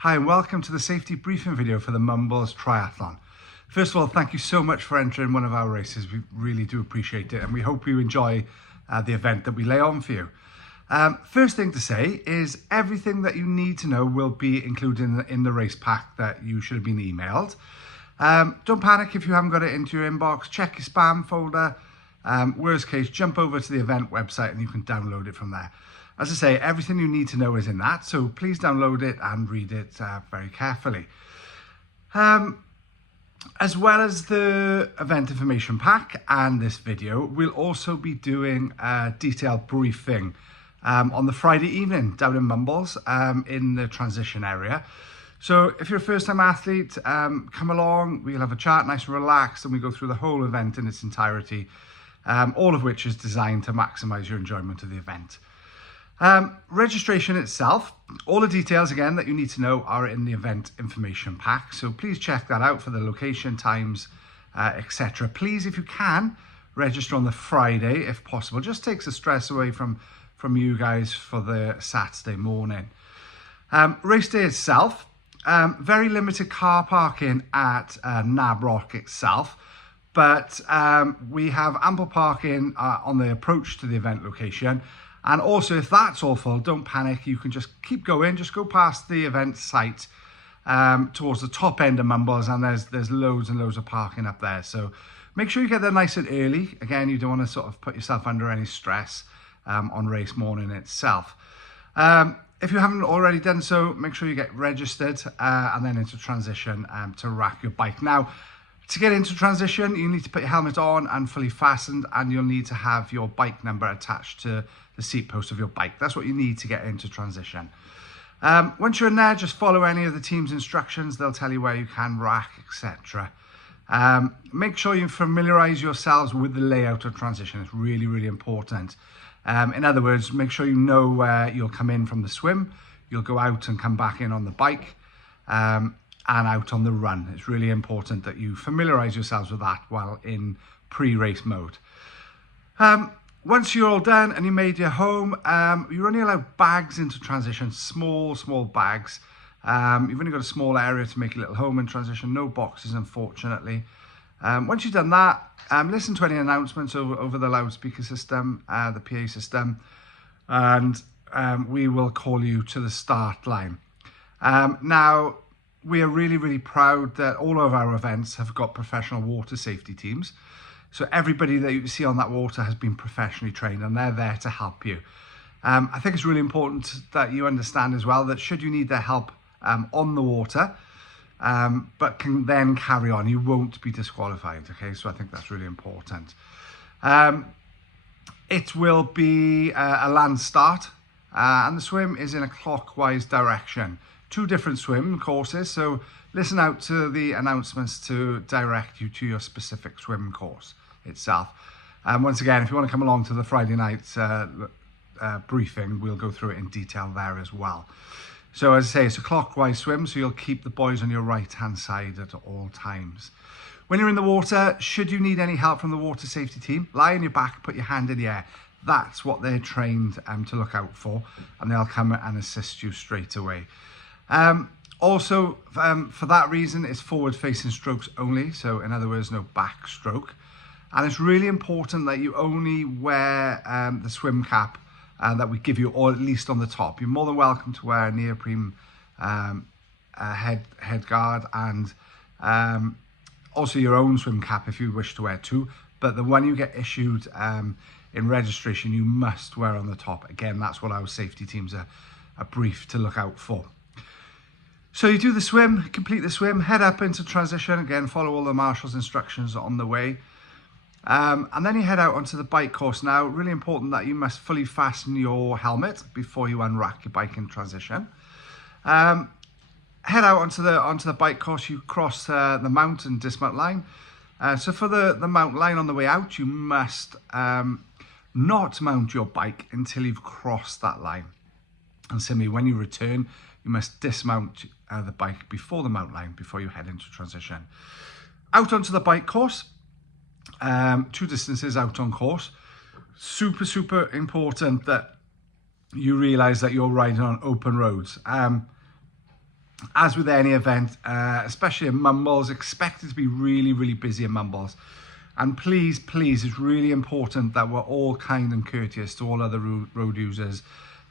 Hi and welcome to the safety briefing video for the Mumbles Triathlon. First of all, thank you so much for entering one of our races. We really do appreciate it and we hope you enjoy the event that we lay on for you. First thing to say is everything that you need to know will be included in the race pack that you should have been emailed. Don't panic if you haven't got it into your inbox. Check your spam folder. Worst case, jump over to the event website and you can download it from there. As I say, everything you need to know is in that, so please download it and read it very carefully. As well as the event information pack and this video, we'll also be doing a detailed briefing on the Friday evening down in Mumbles in the transition area. So if you're a first-time athlete, come along, we'll have a chat, nice and relaxed, and we go through the whole event in its entirety, all of which is designed to maximise your enjoyment of the event. Registration itself, all the details again that you need to know are in the event information pack, so please check that out for the location, times, etc. Please, if you can, register on the Friday if possible. Just takes the stress away from you guys for the Saturday morning. Race day itself, very limited car parking at Nabrock itself, but we have ample parking on the approach to the event location. And also, if that's all full, don't panic. You can just keep going. Just go past the event site towards the top end of Mumbles, and there's loads and loads of parking up there. So make sure you get there nice and early. Again, you don't want to sort of put yourself under any stress on race morning itself. If you haven't already done so, make sure you get registered and then into transition to rack your bike. Now, to get into transition, you need to put your helmet on and fully fastened, and you'll need to have your bike number attached to the seat post of your bike. That's what you need to get into transition. Once you're in there, just follow any of the team's instructions. They'll tell you where you can rack, etc. Make sure you familiarise yourselves with the layout of transition. It's really, really important. In other words, make sure you know where you'll come in from the swim, you'll go out and come back in on the bike, and out on the run. It's really important that you familiarise yourselves with that while in pre-race mode. Once you're all done and you made your home, you're only allowed bags into transition, small bags. You've only got a small area to make a little home in transition, no boxes, unfortunately. Once you've done that, listen to any announcements over the loudspeaker system, the PA system, and we will call you to the start line. Now, we are really, really proud that all of our events have got professional water safety teams. So everybody that you see on that water has been professionally trained and they're there to help you. I think it's really important that you understand as well that should you need their help on the water, but can then carry on, you won't be disqualified, okay? So I think that's really important. It will be a land start and the swim is in a clockwise direction. 2 different swim courses, so listen out to the announcements to direct you to your specific swim course itself. Once again, if you want to come along to the Friday night briefing, we'll go through it in detail there as well. So as I say, it's a clockwise swim, so you'll keep the boys on your right hand side at all times. When you're in the water, should you need any help from the water safety team, lie on your back, put your hand in the air. That's what they're trained to look out for, and they'll come and assist you straight away. Also, for that reason, it's forward-facing strokes only. So, in other words, no backstroke. And it's really important that you only wear the swim cap that we give you, or at least on the top. You're more than welcome to wear a neoprene head guard and also your own swim cap if you wish to wear 2. But the one you get issued in registration, you must wear on the top. Again, that's what our safety teams are briefed to look out for. So you do the swim, complete the swim, head up into transition. Again, follow all the marshal's instructions on the way. And then you head out onto the bike course. Now, really important that you must fully fasten your helmet before you unrack your bike in transition. Head out onto the bike course. You cross the mount and dismount line. So for the mount line on the way out, you must not mount your bike until you've crossed that line. And similarly, when you return, you must dismount the bike before the mount line before you head into transition. Out onto the bike course, 2 distances out on course. Super important that you realise that you're riding on open roads. as with any event, especially in Mumbles, expect it to be really, really busy in Mumbles. And please, it's really important that we're all kind and courteous to all other road users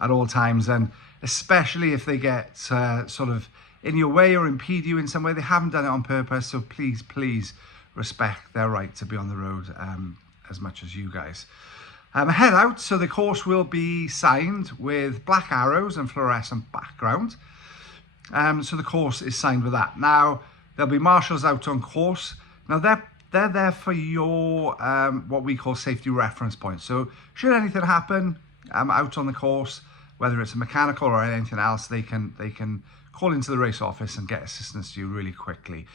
at all times. And especially if they get sort of in your way or impede you in some way, they haven't done it on purpose. So please respect their right to be on the road as much as you guys. Head out. So the course will be signed with black arrows and fluorescent background. So the course is signed with that. Now, there'll be marshals out on course. Now, they're there for your, what we call safety reference points. So should anything happen out on the course, whether it's a mechanical or anything else, they can call into the race office and get assistance to you really quickly.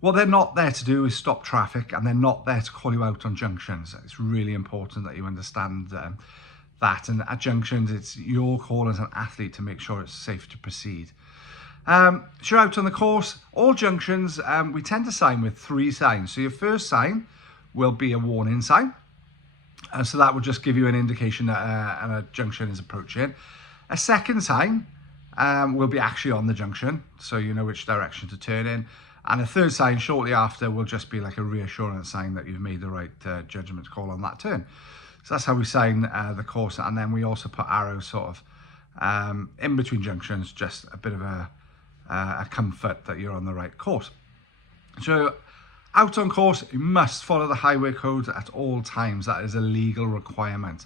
What they're not there to do is stop traffic, and they're not there to call you out on junctions. It's really important that you understand that. And at junctions, it's your call as an athlete to make sure it's safe to proceed. So you're out on the course, all junctions, we tend to sign with 3 signs. So your first sign will be a warning sign. So that will just give you an indication that a junction is approaching. A second sign will be actually on the junction, so you know which direction to turn in. And a third sign shortly after will just be like a reassurance sign that you've made the right judgment call on that turn. So that's how we sign the course. And then we also put arrows sort of in between junctions, just a bit of a comfort that you're on the right course. So out on course, you must follow the highway code at all times. That is a legal requirement.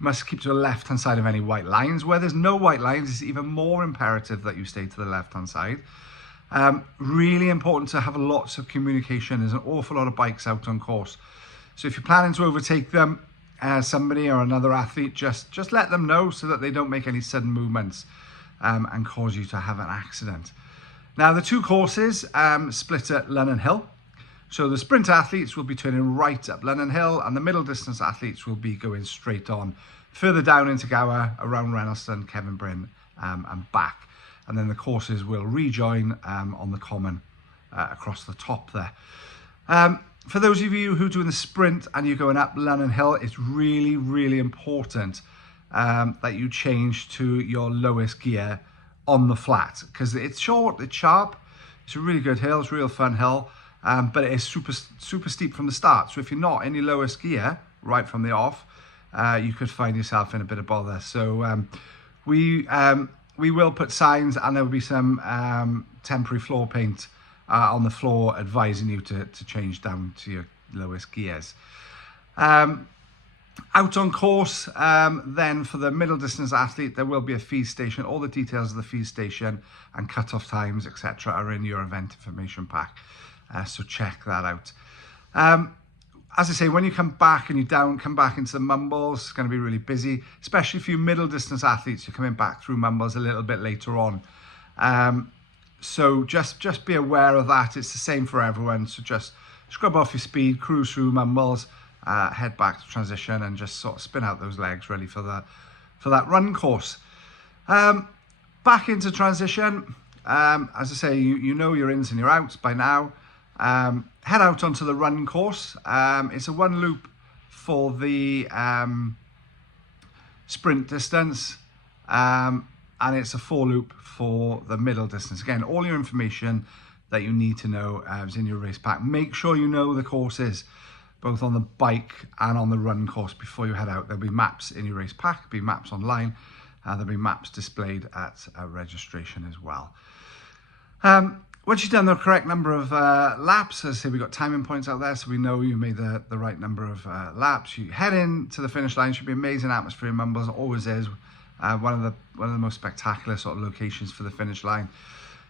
You must keep to the left-hand side of any white lines. Where there's no white lines, it's even more imperative that you stay to the left-hand side. Really important to have lots of communication. There's an awful lot of bikes out on course. So if you're planning to overtake them, somebody or another athlete, just let them know so that they don't make any sudden movements and cause you to have an accident. Now, the 2 courses split at Lunnon Hill. So the sprint athletes will be turning right up Lunnon Hill, and the middle distance athletes will be going straight on further down into Gower, around Reynoldston, Kevin Bryn, and back. And then the courses will rejoin on the common across the top there. For those of you who are doing the sprint and you're going up Lunnon Hill, it's really, really important that you change to your lowest gear on the flat, because it's short, it's sharp, it's a really good hill, it's a real fun hill, but it is super steep from the start. So if you're not in your lowest gear right from the off, you could find yourself in a bit of bother. So we will put signs, and there will be some temporary floor paint on the floor advising you to change down to your lowest gears. Out on course, then for the middle distance athlete, there will be a feed station. All the details of the feed station and cut-off times, etc., are in your event information pack. So check that out. As I say, when you come back and come back into the Mumbles, it's going to be really busy, especially for you middle distance athletes. You're coming back through Mumbles a little bit later on. So just be aware of that. It's the same for everyone. So just scrub off your speed, cruise through Mumbles, head back to transition, and just sort of spin out those legs ready for that run course. Back into transition. As I say, you know your ins and your outs by now. Head out onto the run course. It's a 1 loop for the sprint distance, and it's a 4 loop for the middle distance. Again, all your information that you need to know is in your race pack. Make sure you know the courses, both on the bike and on the run course, before you head out. There'll be maps in your race pack, there'll be maps online, there'll be maps displayed at registration as well. Once you've done the correct number of laps, as I say, we've got timing points out there, so we know you made the right number of laps. You head in to the finish line. Should be amazing atmosphere in Mumbles. It always is. One of the most spectacular sort of locations for the finish line.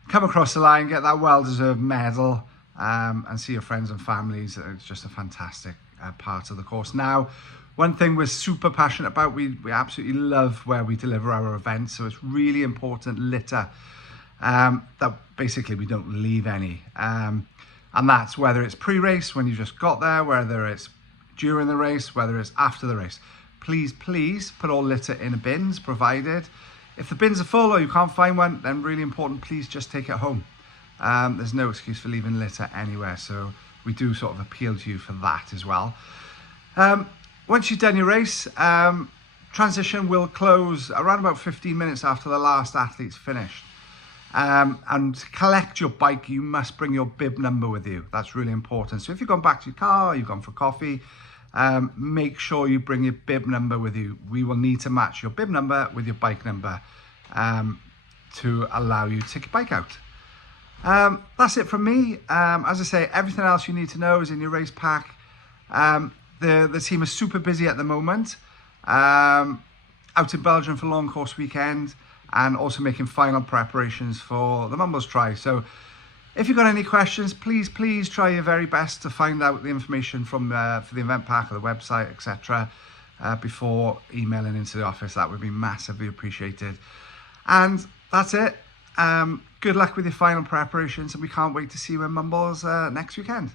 Come across the line, get that well-deserved medal, and see your friends and families. It's just a fantastic part of the course. Now, one thing we're super passionate about, we absolutely love where we deliver our events, so it's really important litter. That basically we don't leave any, and that's whether it's pre-race when you just got there, whether it's during the race, whether it's after the race. Please put all litter in bins provided. If the bins are full or you can't find one, then really important, please just take it home. There's no excuse for leaving litter anywhere, so we do sort of appeal to you for that as well. Once you've done your race, transition will close around about 15 minutes after the last athlete's finished. And to collect your bike, you must bring your bib number with you. That's really important. So if you've gone back to your car, you've gone for coffee, make sure you bring your bib number with you. We will need to match your bib number with your bike number to allow you to take your bike out. That's it from me. As I say, everything else you need to know is in your race pack. The team is super busy at the moment, out in Belgium for long course weekend, and also making final preparations for the Mumbles Tri. So if you've got any questions, please try your very best to find out the information from for the event pack or the website, etc. Before emailing into the office. That would be massively appreciated. And that's it. Good luck with your final preparations, and we can't wait to see you in Mumbles next weekend.